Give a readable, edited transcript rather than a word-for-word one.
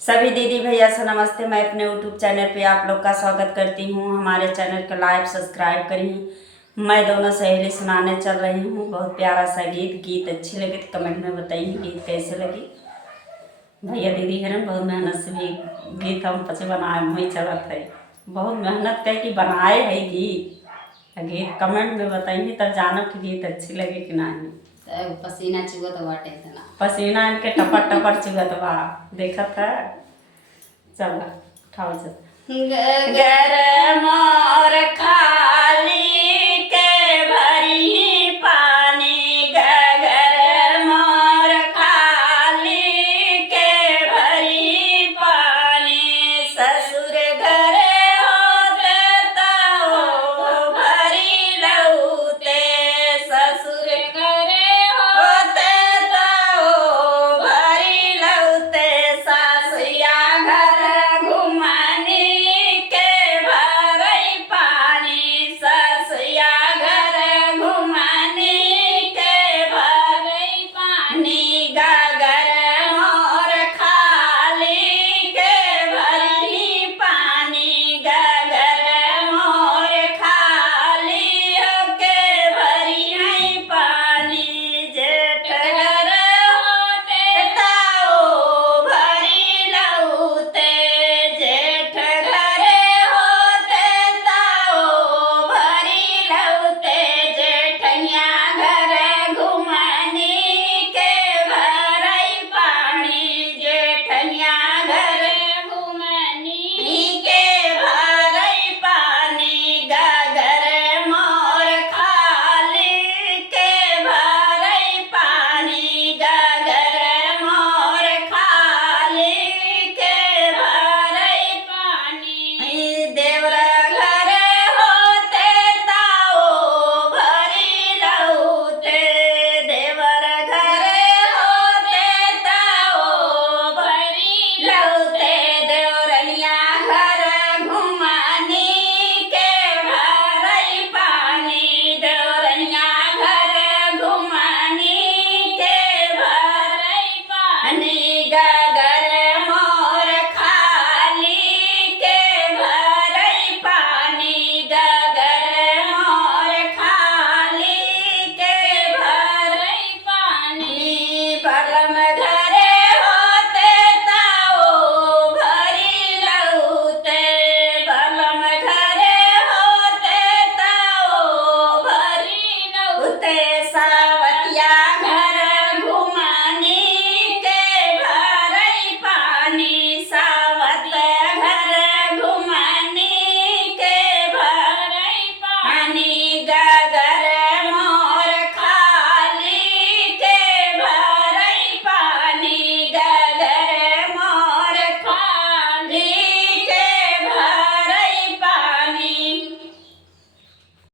सभी दीदी भैया से नमस्ते। मैं अपने यूट्यूब चैनल पे आप लोग का स्वागत करती हूँ। हमारे चैनल को लाइक सब्सक्राइब करिए। मैं दोनों सहेली सुनाने चल रही हूँ बहुत प्यारा सा गीत अच्छी लगी तो कमेंट में बताइए गीत कैसे लगी। भैया दीदी है बहुत मेहनत से भी गीत हम पचे बनाए वही चलत है। बहुत मेहनत कर कि बनाए है गीत कमेंट में बताइए तब जानब कि गीत अच्छी लगे कि नहीं। पसीना चुगत बाटे इतना पसीना इनके टपर टपर चुगत बा देखत है। चल उठाओ चल गर मोर खाली के भरी पानी गर मोर खाली के भरी पानी ससुर घर होते तो भरी लौते ससुर घर होते तो भरी लौते सासुया घर घुमानी के भरई पानी ससुया घर घुमानी के भरई पानी गागर मोर खाली के भरी पानी गागर मोर खाली के भरी पानी जेठ घर होते ताओ भरी लौते जेठ घर होते ताओ भरी लौते जेठनिया घर घुमानी के भरई पानी जेठनिया घर घुमानी के भरई पानी गागर मोर खाली के भरई पानी गागर मोर खाली के भरई पानी देवरा घर होते ताओ भरी लौते देवर घर होते ताओ भरी लौते देवरनिया घर घुमानी के भरई पानी देवरनिया घर घुमानी के भरई पानी गागर मोर खाली के भरई पानी गागर मोर खाली के भरई पानी बलम घरे होते ताओ भरी लौते बलम घरे होते ताओ भरी लौते सावतिया घर घुमानी के भरई पानी